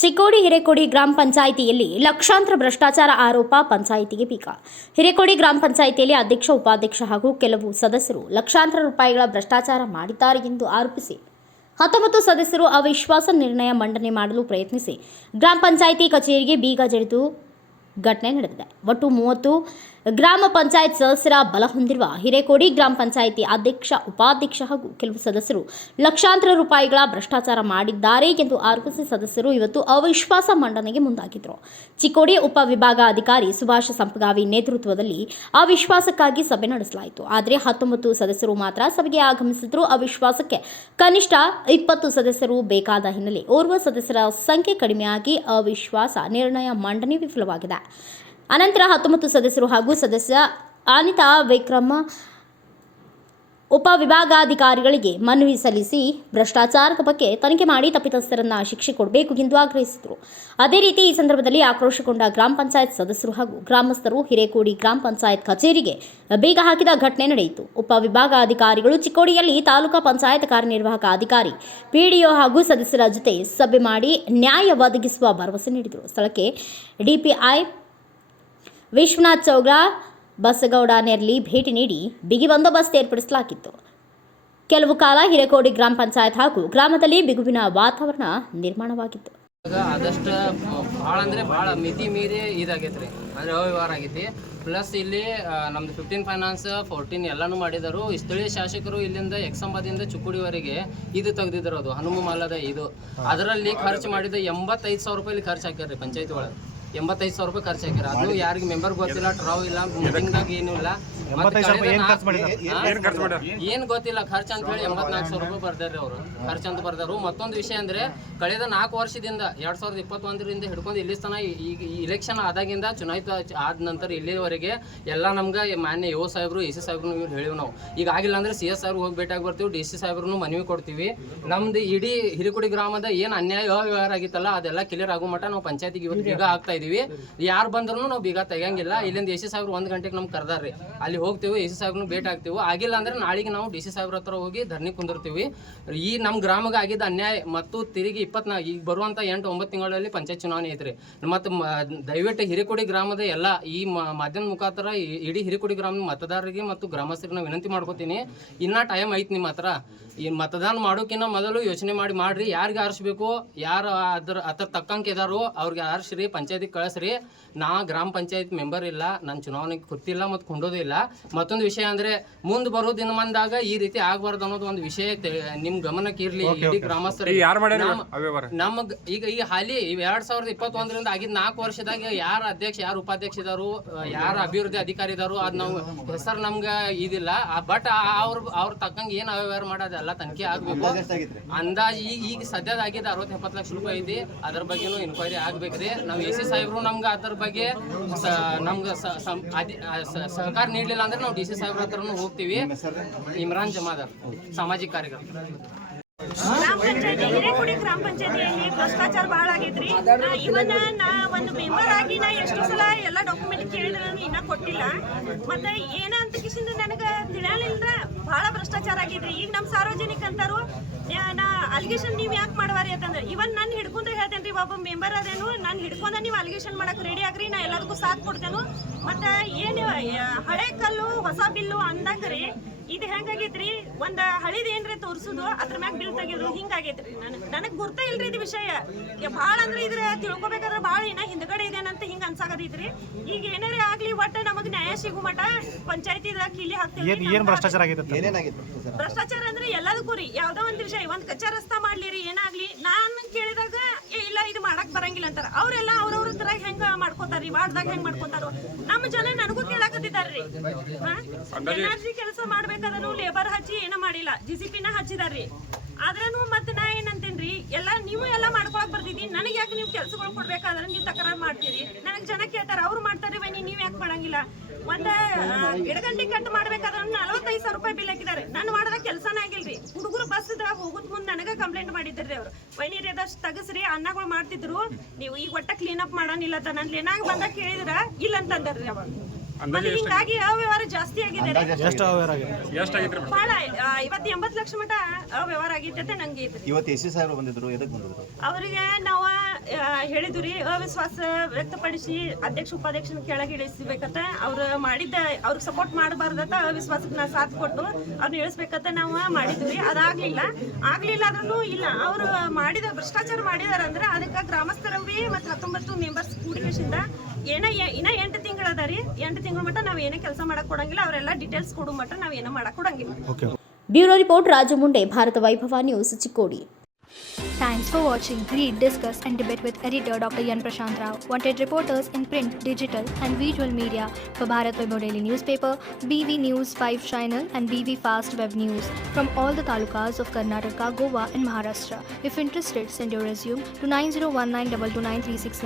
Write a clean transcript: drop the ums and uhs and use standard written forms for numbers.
ಚಿಕ್ಕೋಡಿ ಹಿರೇಕೊಡಿ ಗ್ರಾಮ ಪಂಚಾಯಿತಿಯಲ್ಲಿ ಲಕ್ಷಾಂತರ ಭ್ರಷ್ಟಾಚಾರ ಆರೋಪ ಪಂಚಾಯಿತಿಗೆ ಬೀಗ. ಹಿರೇಕೊಡಿ ಗ್ರಾಮ ಪಂಚಾಯಿತಿಯಲ್ಲಿ ಅಧ್ಯಕ್ಷ, ಉಪಾಧ್ಯಕ್ಷ ಹಾಗೂ ಕೆಲವು ಸದಸ್ಯರು ಲಕ್ಷಾಂತರ ರೂಪಾಯಿಗಳ ಭ್ರಷ್ಟಾಚಾರ ಮಾಡಿದ್ದಾರೆ ಎಂದು ಆರೋಪಿಸಿ 19 ಸದಸ್ಯರು ಅವಿಶ್ವಾಸ ನಿರ್ಣಯ ಮಂಡನೆ ಮಾಡಲು ಪ್ರಯತ್ನಿಸಿ ಗ್ರಾಮ ಪಂಚಾಯಿತಿ ಕಚೇರಿಗೆ ಬೀಗ ಜಡಿದು ಘಟನೆ ನಡೆದಿದೆ. ಒಟ್ಟು 30 ಗ್ರಾಮ ಪಂಚಾಯತ್ ಸದಸ್ಯರ ಬಲ ಹೊಂದಿರುವ ಹಿರೇಕೊಡಿ ಗ್ರಾಮ ಪಂಚಾಯಿತಿ ಅಧ್ಯಕ್ಷ, ಉಪಾಧ್ಯಕ್ಷ ಹಾಗೂ ಕೆಲವು ಸದಸ್ಯರು ಲಕ್ಷಾಂತರ ರೂಪಾಯಿಗಳ ಭ್ರಷ್ಟಾಚಾರ ಮಾಡಿದ್ದಾರೆ ಎಂದು ಆರೋಪಿಸಿ ಸದಸ್ಯರು ಇವತ್ತು ಅವಿಶ್ವಾಸ ಮಂಡನೆಗೆ ಮುಂದಾಗಿದ್ದರು. ಚಿಕ್ಕೋಡಿ ಉಪವಿಭಾಗಾಧಿಕಾರಿ ಸುಭಾಷ್ ಸಂಪಗಾವಿ ನೇತೃತ್ವದಲ್ಲಿ ಅವಿಶ್ವಾಸಕ್ಕಾಗಿ ಸಭೆ ನಡೆಸಲಾಯಿತು. ಆದರೆ 19 ಸದಸ್ಯರು ಮಾತ್ರ ಸಭೆಗೆ ಆಗಮಿಸಿದ್ರು. ಅವಿಶ್ವಾಸಕ್ಕೆ ಕನಿಷ್ಠ 20 ಸದಸ್ಯರು ಬೇಕಾದ ಹಿನ್ನೆಲೆ ಓರ್ವ ಸದಸ್ಯರ ಸಂಖ್ಯೆ ಕಡಿಮೆಯಾಗಿ ಅವಿಶ್ವಾಸ ನಿರ್ಣಯ ಮಂಡನೆ ವಿಫಲವಾಗಿದೆ. ಅನಂತರ 19 ಸದಸ್ಯರು ಹಾಗೂ ಸದಸ್ಯ ಅನಿತಾ ವಿಕ್ರಮ ಉಪವಿಭಾಗಾಧಿಕಾರಿಗಳಿಗೆ ಮನವಿ ಸಲ್ಲಿಸಿ ಭ್ರಷ್ಟಾಚಾರದ ಬಗ್ಗೆ ತನಿಖೆ ಮಾಡಿ ತಪ್ಪಿತಸ್ಥರನ್ನು ಶಿಕ್ಷೆ ಕೊಡಬೇಕು ಎಂದು ಆಗ್ರಹಿಸಿದರು. ಅದೇ ರೀತಿ ಈ ಸಂದರ್ಭದಲ್ಲಿ ಆಕ್ರೋಶಗೊಂಡ ಗ್ರಾಮ ಪಂಚಾಯತ್ ಸದಸ್ಯರು ಹಾಗೂ ಗ್ರಾಮಸ್ಥರು ಹಿರೇಕೊಡಿ ಗ್ರಾಮ ಪಂಚಾಯತ್ ಕಚೇರಿಗೆ ಬೀಗ ಹಾಕಿದ ಘಟನೆ ನಡೆಯಿತು. ಉಪವಿಭಾಗಾಧಿಕಾರಿಗಳು ಚಿಕ್ಕೋಡಿಯಲ್ಲಿ ತಾಲೂಕಾ ಪಂಚಾಯತ್ ಕಾರ್ಯನಿರ್ವಾಹಕ ಅಧಿಕಾರಿ, ಪಿಡಿಒ ಹಾಗೂ ಸದಸ್ಯರ ಜೊತೆ ಸಭೆ ಮಾಡಿ ನ್ಯಾಯ ಒದಗಿಸುವ ಭರವಸೆ ನೀಡಿದರು. ಸ್ಥಳಕ್ಕೆ ಡಿಪಿಐ ವಿಶ್ವನಾಥ್ ಚೌಗ, ಬಸಗೌಡ ನೆರ್ಲಿ ಭೇಟಿ ನೀಡಿ ಬಿಗಿ ಬಂದೋಬಸ್ತ್ ಏರ್ಪಡಿಸಲಾಗಿತ್ತು. ಕೆಲವು ಕಾಲ ಹಿರೇಕೊಡಿ ಗ್ರಾಮ ಪಂಚಾಯತ್ ಹಾಗೂ ಗ್ರಾಮದಲ್ಲಿ ಬಿಗುವಿನ ವಾತಾವರಣ ನಿರ್ಮಾಣವಾಗಿತ್ತು. ಆದಷ್ಟು ಭಾಳ ಅಂದರೆ ಭಾಳ ಮಿತಿ ಮೀರಿ ಇದಾಗೈತೆ ರೀ, ಅಂದರೆ ಅವ್ಯವಹಾರ ಆಗೈತಿ. ಪ್ಲಸ್ ಇಲ್ಲಿ ನಮ್ದು 15 ಫೈನಾನ್ಸ್ 14 ಎಲ್ಲನೂ ಮಾಡಿದರು. ಸ್ಥಳೀಯ ಶಾಸಕರು ಇಲ್ಲಿಂದ ಎಕ್ಸಂಬದಿಂದ ಚಿಕ್ಕೋಡಿವರೆಗೆ ಇದು ತೆಗೆದಿದ್ರು, ಅದು ಹನುಮ ಮಾಲದ ಇದು. ಅದರಲ್ಲಿ ಖರ್ಚು ಮಾಡಿದ 85,000 ರೂಪಾಯಿ ಖರ್ಚು ಹಾಕ್ಯಾರ ರೀ. ಪಂಚಾಯತಿ ಒಳಗೆ 85,000 ರೂಪಾಯಿ ಖರ್ಚು ಹಾಕ್ಯಾರ. ಅದು ಯಾರಿಗೆ ಮೆಂಬರ್ ಗೊತ್ತಿಲ್ಲ, ಟ್ರಾವ್ ಇಲ್ಲ, ಮೀಟಿಂಗ್ದಾಗ ಏನೂ ಇಲ್ಲ, ಏನು ಗೊತ್ತಿಲ್ಲ. ಖರ್ಚು ಅಂತ ಹೇಳಿ 84,000 ರೂಪಾಯಿ ಬರ್ದಾರೆ ಅವರು, ಖರ್ಚು ಅಂತ ಬರ್ದಾರು. ಮತ್ತೊಂದು ವಿಷಯ ಅಂದರೆ ಕಳೆದ 4 ವರ್ಷದಿಂದ 2021ರಿಂದ ಹಿಡ್ಕೊಂಡು ಇಲ್ಲಿ ತನ ಈಗ ಇಲೆಕ್ಷನ್ ಆದಾಗಿಂದ ಚುನಾಯಿತ ಆದ ನಂತರ ಇಲ್ಲಿವರೆಗೆ ಎಲ್ಲ ನಮ್ಗೆ ಮಾನ್ಯ ಯೋ ಸಾಹೇಬರು, ಎ ಸಿ ಸಾಹೇಬ್ರು ಇವ್ರು ಹೇಳಿವಿ ನಾವು. ಈಗ ಆಗಿಲ್ಲ ಅಂದರೆ CS ಸಾಹೇಬ್ರು ಹೋಗಿ ಭೇಟಿಯಾಗಿ ಬರ್ತೀವಿ, DC ಸಾಹೇಬ್ರು ಮನವಿ ಕೊಡ್ತೀವಿ. ನಮ್ದು ಇಡೀ ಹಿರೇಕೊಡಿ ಗ್ರಾಮದ ಏನು ಅನ್ಯಾಯ ಅವ್ಯವಹಾರ ಆಗಿತ್ತಲ್ಲ ಅದೆಲ್ಲ ಕ್ಲಿಯರ್ ಆಗೋ ಮಟ್ಟ ನಾವು ಪಂಚಾಯತಿಗೆ ಇವತ್ತು ಬೀಗ ಹಾಕ್ತಾ ಇದೀವಿ. ಯಾರು ಬಂದ್ರು ನಾವು ಬೀಗ ತೆಗಿಯಂಗಿಲ್ಲ. ಇಲ್ಲಿಂದ ಎ ಸಿ ಸಾಹೇಬ್ರು 1 ಗಂಟೆಗೆ ನಮ್ಗೆ ಕರ್ದಾರ್ರಿ, ಅಲ್ಲಿ ಹೋಗ್ತೀವಿ, ಎ ಸಿ ಸಾಹೇಬ್ರನ್ನ ಭೇಟಿ ಆಗ್ತೀವಿ. ಆಗಿಲ್ಲ ಅಂದ್ರೆ ನಾಳೆಗೆ ನಾವು DC ಸಾಹೇಬ್ರ ಹತ್ರ ಹೋಗಿ ಧರಣಿ ಕುಂದಿರ್ತೀವಿ. ಈ ನಮ್ಮ ಗ್ರಾಮಕ್ಕೆ ಆಗಿದ್ದ ಅನ್ಯಾಯ ಮತ್ತು ತಿರುಗಿ 24 ಈಗ ಬರುವಂಥ 8-9 ತಿಂಗಳಲ್ಲಿ ಪಂಚಾಯತ್ ಚುನಾವಣೆ ಐತ್ರಿ. ಮತ್ತು ದಯವಿಟ್ಟು ಹಿರೇಕೊಡಿ ಗ್ರಾಮದ ಎಲ್ಲ ಈ ಮಾಧ್ಯಮ ಮುಖಾಂತರ ಇಡೀ ಹಿರೇಕೊಡಿ ಗ್ರಾಮದ ಮತದಾರರಿಗೆ ಮತ್ತು ಗ್ರಾಮಸ್ಥರಿಗೆ ನಾವು ವಿನಂತಿ ಮಾಡ್ಕೋತೀನಿ, ಇನ್ನೂ ಟೈಮ್ ಐತಿ ನಿಮ್ಮ ಹತ್ರ. ಈ ಮತದಾನ ಮಾಡೋಕ್ಕಿಂತ ಮೊದಲು ಯೋಚನೆ ಮಾಡ್ರಿ, ಯಾರಿಗೆ ಆರಿಸ್ಬೇಕು, ಯಾರು ಅದ್ರ ತಕ್ಕಂಗೆ ಇದಾರೋ ಅವ್ರಿಗೆ ಆರಿಸ್ರಿ, ಪಂಚಾಯತಿಗೆ ಕಳಿಸ್ರಿ. ನಾ ಗ್ರಾಮ ಪಂಚಾಯತ್ ಮೆಂಬರ್ ಇಲ್ಲ, ನಾನು ಚುನಾವಣೆಗೆ ಕೂತಿಲ್ಲ ಮತ್ತು ಕೊಂಡೋದಿಲ್ಲ. ಮತ್ತೊಂದು ವಿಷಯ ಅಂದರೆ ಮುಂದೆ ಬರೋ ದಿನಮಾನದಾಗ ಈ ರೀತಿ ಆಗಬಾರ್ದು ಅನ್ನೋದು ಒಂದು ವಿಷಯ ನಿಮ್ಮ ಗಮನಕ್ಕೆ ಇರಲಿ. ಇಡೀ ಗ್ರಾಮಸ್ಥರಿಗೆ ನಮಗೆ ಈಗ ಹಾಲಿ 2021ರಿಂದ ಆಗಿದ್ದ 4 ವರ್ಷದಾಗ ಯಾರು ಅಧ್ಯಕ್ಷ, ಯಾರು ಉಪಾಧ್ಯಕ್ಷ ಇದಾರು, ಯಾರು ಅಭಿವೃದ್ಧಿ ಅಧಿಕಾರಿ ಇದಾರು, ಅದು ನಾವು ಹೆಸರು ನಮ್ಗೆ ಇದಿಲ್ಲ. ಬಟ್ ಅವ್ರ ತಕ್ಕಂಗೆ ಏನು ಅವ್ಯವಹಾರ ಮಾಡೋದೆಲ್ಲ ತನಿಖೆ ಆಗಬೇಕು. ಅಂದಾಜು ಈಗ ಸದ್ಯದಾಗಿದ್ದ 60-70 ಲಕ್ಷ ರೂಪಾಯಿ ಐತಿ, ಅದ್ರ ಬಗ್ಗೆನೂ ಇನ್ಕ್ವೈರಿ ಆಗ್ಬೇಕ್ರಿ. ನಾವು ಎ ಸಿ ಸಾಹೇಬ್ರು ನಮ್ಗೆ ಅದ್ರ ಬಗ್ಗೆ ನಮ್ಗೆ ಸಹಕಾರ ನೀಡಲಿಲ್ಲ ಅಂದ್ರೆ ನಾವು DC ಸಾಹೇಬ್ರ ಹತ್ರನೂ ಹೋಗ್ತೀವಿ. ಇಮ್ರಾನ್ ಜಮಾದಾರ್, ಸಾಮಾಜಿಕ ಕಾರ್ಯಕರ್ತ. ಗ್ರಾಮ ಪಂಚಾಯತಿ ಹಿರೇಕೊಡಿ ಗ್ರಾಮ ಪಂಚಾಯತಿಯಲ್ಲಿ ಭ್ರಷ್ಟಾಚಾರ ಭಾಳ ಆಗೈತ್ರಿ. ಇವನ್ನ ನಾ ಒಂದು ಮೆಂಬರ್ ಆಗಿ ನಾ ಎಷ್ಟು ಸಲ ಎಲ್ಲ ಡಾಕ್ಯುಮೆಂಟ್ ಕೇಳಿದ್ರೆ ಇನ್ನೂ ಕೊಟ್ಟಿಲ್ಲ. ಮತ್ತೆ ಏನ ಅಂತ ಕಿಸಿಂದ ನನಗೆ ತಿಳಿಯಲಿಲ್ಲ, ಭಾಳ ಭ್ರಷ್ಟಾಚಾರ ಆಗೈತ್ರಿ. ಈಗ ನಮ್ಮ ಸಾರ್ವಜನಿಕ ಅಂತಾರು ನಾ ಅಲಿಗೇಷನ್ ನೀವು ಯಾಕೆ ಮಾಡವಾರಿ ಅಂತಂದ್ರೆ ಇವನ್ ನಾನು ಹಿಡ್ಕೊಂಡ ಹೇಳ್ತೇನೆ ರೀ, ಒಬ್ಬ ಮೆಂಬರ್ ಅದೇನು ನಾನು ಹಿಡ್ಕೊಂಡ ನೀವು ಅಲಿಗೇಷನ್ ಮಾಡಕ್ಕೆ ರೆಡಿ ಆಗ್ರಿ, ನಾ ಎಲ್ಲದಕ್ಕೂ ಸಾಥ್ ಕೊಡ್ತೇನೆ. ಮತ್ತೆ ಏನು ಹಳೆ ಕಲ್ಲು ಹೊಸ ಬಿಲ್ಲು ಅಂದಂಗ್ರಿ ಇದು ಹೆಂಗಾಗೈತ್ರಿ, ಒಂದು ಹಳಿದ ಏನ್ರಿ ತೋರಿಸೋದು ಅದ್ರ ಮ್ಯಾಗ ಬಿಲ್ ತೆಗೆಯೋದು ಹಿಂಗಾಗೈತ್ರಿ. ನನಗೆ ಗುರ್ತ ಇಲ್ರಿ ಇದು ವಿಷಯ. ಭಾಳ ಅಂದ್ರೆ ಇದ್ರ ತಿಳ್ಕೊಬೇಕಾದ್ರೆ ಭಾಳ ಏನ ಹಿಂದ್ಗಡೆ ಇದೇನಂತ ಹಿಂಗೆ ಅನ್ಸಾಗದೈತ್ರಿ. ಈಗ ಏನಾರೇ ಆಗ್ಲಿ ಒಟ್ಟು ನಮಗೆ ನ್ಯಾಯ ಸಿಗು ಮಟ ಪಂಚಾಯತಿದಾಗ ಕೀಲಿ ಹಾಕ್ತೀವಿ. ಭ್ರಷ್ಟಾಚಾರ ಅಂದ್ರೆ ಎಲ್ಲದಕ್ಕೂ ರೀ, ಯಾವ್ದೋ ಒಂದು ವಿಷಯ, ಒಂದು ಕಚ್ಚಾ ರಸ್ತಾ ಮಾಡ್ಲಿರಿ ಏನಾಗ್ಲಿ, ನಾನು ಕೇಳಿದಾಗ ಇಲ್ಲ ಇದು ಮಾಡಕ್ ಬರಂಗಿಲ್ಲ ಅಂತಾರ. ಅವರೆಲ್ಲ ಅವ್ರವ್ರ ತರ ಹೆಂಗ ಮಾಡ್ಕೋತಾರ್ರಿ, ವಾರ್ಡ್ದಾಗ ಹೆಂಗ್ ಮಾಡ್ಕೋತಾರೋ. ನಮ್ಮ ಜನ ನನಗೂ ಕೇಳಾಕತ್ತಿದಾರ್ರಿ, ಎನರ್ಜಿ ಕೆಲಸ ಮಾಡ್ಬೇಕಾದ್ರೂ ಲೇಬರ್ ಹಚ್ಚಿ ಏನೋ ಮಾಡಿಲ್ಲ, GCP ನ ಹಚ್ಚಿದಾರ್ರಿ. ಆದ್ರೂ ಮತ್ತೆ ನಾ ಏನಂತೇನ್ರಿ, ಎಲ್ಲ ನೀವು ಎಲ್ಲ ಮಾಡ್ಕೊಳಕ್ ಬರ್ತಿದ್ದಿ, ನನಗೆ ಯಾಕೆ ನೀವು ಕೆಲ್ಸಗಳು ಕೊಡ್ಬೇಕಾದ್ರೆ ನೀವು ತಕರಾರು ಮಾಡ್ತೀರಿ. ನನಗೆ ಜನ ಕೇಳ್ತಾರೆ, ಅವ್ರು ಮಾಡ್ತಾರೆ ಬನ್ನಿ, ನೀವ್ ಯಾಕೆ ಮಾಡಂಗಿಲ್ಲ. ಒಂದು ಎಡಗಂಟೆ ಕಟ್ ಮಾಡ್ಬೇಕಾದ್ರೆ 45,000 ರೂಪಾಯಿ ಬಿಲ್ ಹಾಕಿದ್ದಾರೆ. ನಾನು ಮಾಡಿದ ಕೆಲಸನೇ ಆಗಿಲ್ರಿ. ಹುಡುಗರು ಬಸ್ದ ಹೋಗುದ್ ಮುಂದೆ ನನಗೆ ಕಂಪ್ಲೇಂಟ್ ಮಾಡಿದ್ರಿ ಅವ್ರು, ವೈನಿರಿ ಅದಷ್ಟು ತಗಸ್ರಿ, ಅನ್ನಗಳು ಮಾಡ್ತಿದ್ರು, ನೀವು ಈಗ ಒಟ್ಟ ಕ್ಲೀನ್ ಅಪ್ ಮಾಡಾನಿಲ್ಲ. ನನ್ನ ಏನಾಗ ಬಂದಾಗ ಕೇಳಿದ್ರ ಇಲ್ಲ ಅಂತಂದ್ರಿ ಅವಾಗ. ಮತ್ತೆ ಹಿಂಗಾಗಿ ಅವ್ಯವಹಾರ ಜಾಸ್ತಿ ಆಗಿದೆ ಬಹಳ 50-80 ಲಕ್ಷ ಮಟ ಅವ್ಯವಹಾರ ಆಗೈತೆ ನಂಗೆ ಐತ್ರಿ. ಇವತ್ತು ಎಸ್ ಸಿ ಸಾಹೇಬರು ಬಂದಿದ್ರು, ಎದಕ್ಕೆ ಬಂದಿದ್ರು? ಅವರಿಗೆ ನಾವು ಹೇಳಿದ್ವಿ ರೀ, ಅವಿಶ್ವಾಸ ವ್ಯಕ್ತಪಡಿಸಿ ಅಧ್ಯಕ್ಷ ಉಪಾಧ್ಯಕ್ಷನ ಕೆಳಗೆ ಇಳಿಸ್ಬೇಕಂತ. ಅವ್ರು ಮಾಡಿದ್ದ ಅವ್ರಿಗೆ ಸಪೋರ್ಟ್ ಮಾಡಬಾರ್ದತ್ತ ಅವಿಶ್ವಾಸಕ್ಕೆ ನಾ ಸಾಥ್ ಕೊಟ್ಟು ಅವ್ರನ್ನ ಇಳಿಸ್ಬೇಕಂತ ನಾವು ಮಾಡಿದ್ವಿ. ಅದಾಗ್ಲಿಲ್ಲ ಆದ್ರೂ ಇಲ್ಲ, ಅವರು ಮಾಡಿದ ಭ್ರಷ್ಟಾಚಾರ ಮಾಡಿದಾರ ಅಂದ್ರೆ ಅದಕ್ಕೆ ಗ್ರಾಮಸ್ಥರವಿ ಮತ್ತು 19 ಮೆಂಬರ್ಸ್ ಕೂಡಿಕೆಸಿಂದ ಇನ್ನ 8 ತಿಂಗಳು ಅದ ರೀ. 8 ತಿಂಗಳ ಮಟ್ಟ ನಾವ್ ಏನೇ ಕೆಲಸ ಮಾಡಕ್ ಕೊಡಂಗಿಲ್ಲ. ಅವರೆಲ್ಲ ಡೀಟೇಲ್ಸ್ ಕೊಡು ಮಟ್ಟ ನಾವ್ ಏನೋ ಮಾಡಕ್ ಕೊಡಂಗಿಲ್ಲ. ಬ್ಯೂರೋ ರಿಪೋರ್ಟ್ ರಾಜು ಮುಂಡೆ, ಭಾರತ ವೈಭವ news, Chikkodi. Thanks for watching. Read, discuss and debate with editor Dr. Yan Prashant Rao. Wanted reporters in print, digital and visual media for Bharat Vaibhav Daily Newspaper, BV News 5 Channel and BV Fast Web News from all the talukas of Karnataka, Goa and Maharashtra. If interested, send your resume to 9019229369.